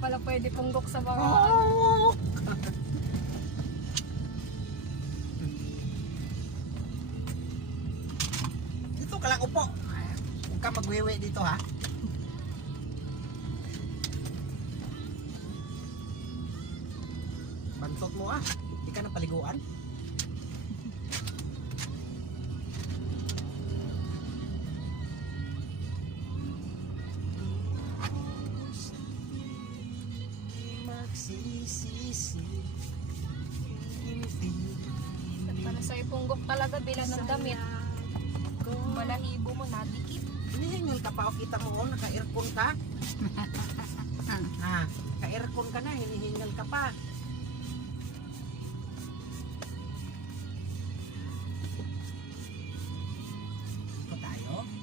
pala pwede punggok sa mga Oh! Dito ka lang upo. Huwag ka magwewe dito ha. Bansot mo ah. Hindi ka na paliguan. Magsisisi. Para sa ipunggok talaga bilang ng damit. Balahibo mo na, dikit. Hinihingal ka pa o kita mo oh, naka-aircon ka. Ha, naka-aircon ka na, hinihingal ka pa.